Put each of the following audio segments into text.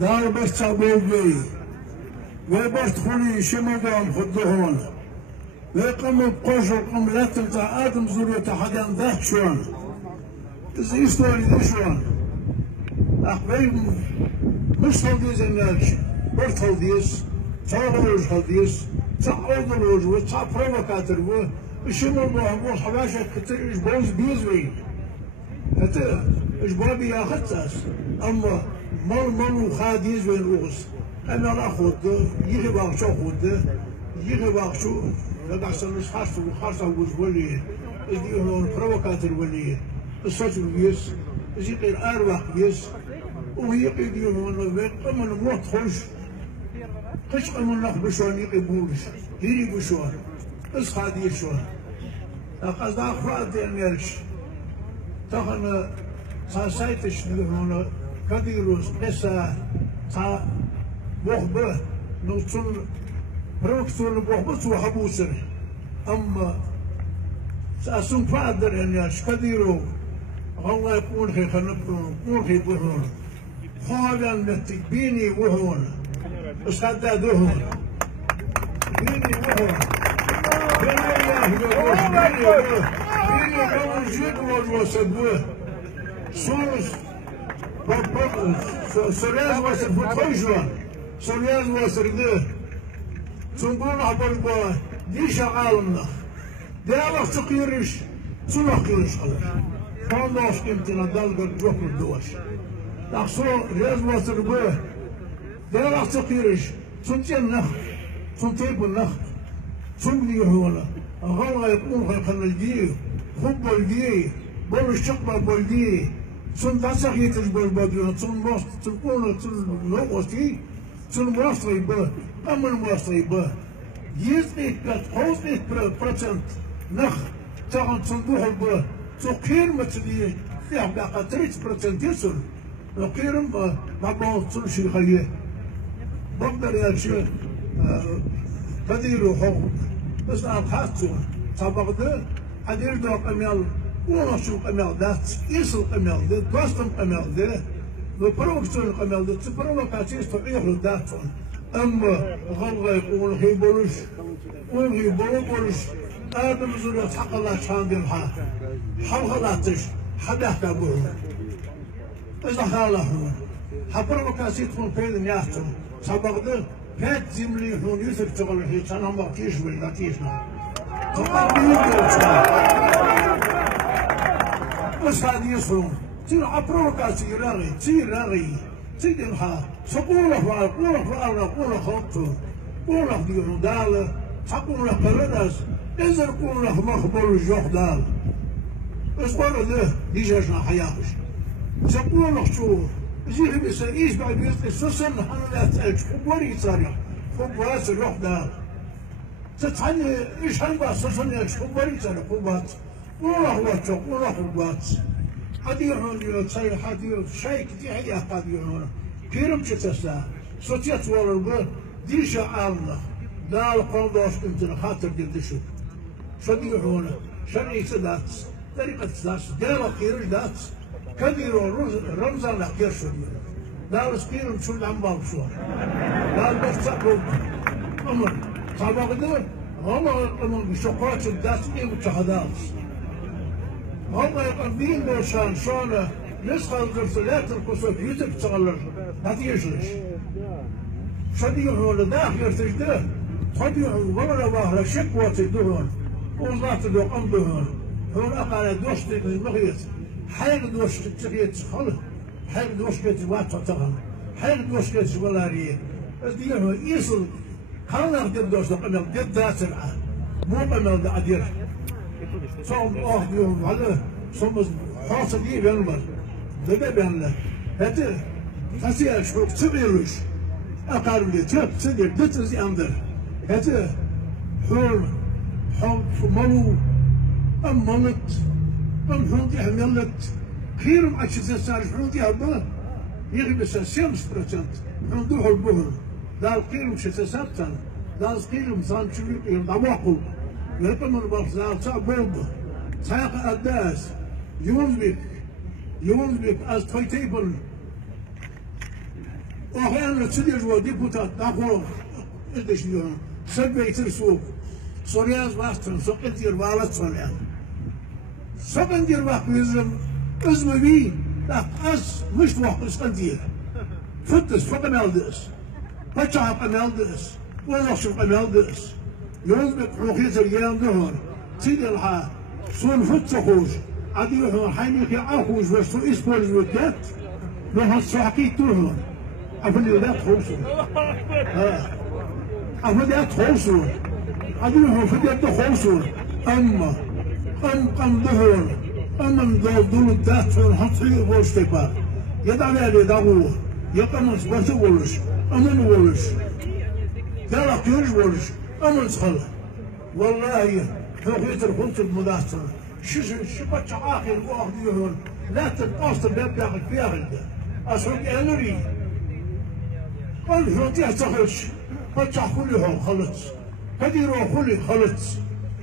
دار بس تعبوبي وبرت خلي شمدهم خدهون ويقوم بقوشو قم لا تلتع آدم زورو تحدان ذاك شون إذا يستوى لي شون أخبي مش هالديز الناس برت هالديز تعالوج هالديز تعودلوج وتع بروفوكاتر وشمو بوه حباشة كتير إيش بوز بيزوي حتى إيش بابي ياخدتاس أما مال خاديز وين أوغس أنا ناخذ يجي باغ شو خذ يجي باغ شو لا أحسن مش خاصة وزولي إذا هون بروفوكاتر ولي الصوت بيس إذا غير أروح بيس وهي قيدي هون قم الموت خش قم النخ بشون يقبولش هيري بشون بس خادي شون لقد أخوات النيرش تخن سايتش هون كديروس قصة تا بوخبه نوصل بروكسون بوخبه سو حبوسر أما سأسون فادر الناس كديرو الله يكون خي خنقون يكون خي بهون حالا نتبيني وهون استعدى دهون بيني وهون بيني قبل جيد وسبوه صوص سرياز واسر فتوجوان سرياز واسر ده تنقول عبر باه دي شغالنا دي أبغى تقيرش تنقيرش خلاص فانداش كنتنا دالقر جوك الدواش تحصل رياز واسر باه دي أبغى تقيرش تنتين نخ تنتيب النخ تنقلي هولا غلا يقوم خلق الجيه خب الجيه بول الشقبة بالجيه تون تاسخي تجبر بديون تون ماست تكون تون نوستي تون ماستري با أمر ماستري با يزني كات خوزني برسنت نخ تاعن صندوق با تقير متدي فيه بقى 30% يسر تقير ما بنوصل شيء خليه بقدر يا شيخ تديروا حقوق بس أنا خاطر تبغى أدير ده قميل ونشر قميل ده يسر قميل ده دوستم قميل ده وبروكسون قميل ده تبروكاتيس تغير ده أما غلغة يقول هي بولش وهي بولش آدم زوجة حق الله شان ديرها حلغلاتش حدا كابوه إذا خالهم حبروكاتيس تكون فين ياتم تبغى هات زملي هون يوسف تقول هي أنا ما كيش ولا كيشنا بس هذه يصون تير عبروكاتي راغي تير راغي تيرها سقوله قوله خطه قوله ديرو دال تقوله قرداس إذا قوله مخبر الجوح دال بس قوله ده ديجاجنا حياخش سقوله شو زي بس إيش بعد بيصير سوسن حنا لا خبري صار خبرات الروح دال تتعني إيش هنبقى سوسن يا خبري صار خبرات والله واتو والله خبرات حديرون يصير حدير شيء كتير هي حديرون كيرم تتسا صوتيت والله ديجا الله دال قندوش كنت خاطر ديشو شديرون شرعي سدات طريقة سدات دال خير دات كديرون رمزا لا كير شدير دال سكيرم شو عم بالصور دال بس تقول أمر طبعا ده هم بشقات الدات دي متحدات هم يقدمين بوشان شانه نسخة الرسالات القصص يوتيوب تغلر ما تيجلش شديرون لداخل يرتجده خديرون ولا واهلا شكوى تدهون وزات دو قمدهون هون أقل دوشت المغيث حيل دوشت تغيث خلق حيل دوشت واتو تغن حيل دوشت ولاريه بس ديهو يصل خلنا قد دوشت قمل قد ذات العام مو قمل دا أدير صوم ديهم على صوم حاصل دي بينمر ده بينله هته تسير شو تبيلوش أقارب لي تسير دتزي أندر هته حول ملو ملت حوتي حملت خير ما تشتسال حوتي هبا يغبس 5% حوتو حبهم دا الخير مش تساتن دا الخير مصان شوي يضمقوا لكن من بخزار صعب ساق الداس يوزبك as toy table وأحيانا تصير جو ديبوتات ناخو إيش اليوم سبعي ترسوك سورياز باستن سوق دير بالات سوريان سوق دير واحد يزم اسمه بي لا أس مش واحد اسكندير فتس فوق مالدس فتشعب مالدس والله شوف مالدس يوم بروحيت اليوم دهون سيدي الحال صون فتس خوش عادي يروحون حينيك يعاخوش بس تو إسبورز ودات لو هالصحكي تهون أفضل لا تخوصون أفضل لا تخوصون عادي يروحون فديت تخوصون أما قم ظهور أما دول الدات فون حطي غوش تبا يدعى لي دعوه يقام سبت ولش أما ولش لا كيرش ولش أما سخل والله توقيت الخلط المداثر شبت عاقل واحد يهون لا تنقص باب داخل فيها غدا أسوق أنوري قال شو تحتاجش فتح كلهم خلص كديروا كل خلص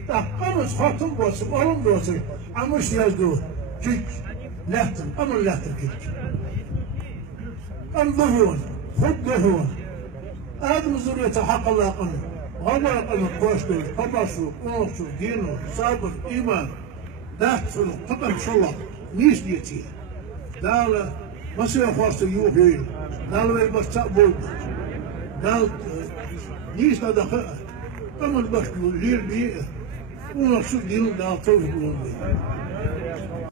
قامت خاطر بس قالوا بس عمش يزدو كيك لاتن أمر لاتن كيك أم ظهور خد ظهور آدم زرية حق الله قنه والله قنه قوشته قبصه قوشه دينه صبر إيمان داخل قدم إن شاء الله نيش ديتي دال ما سيخواست يوحين دال ويبستقبل دال نيش هذا أمر بس لير بيه ونقصد دينه دال طوف بلون بيه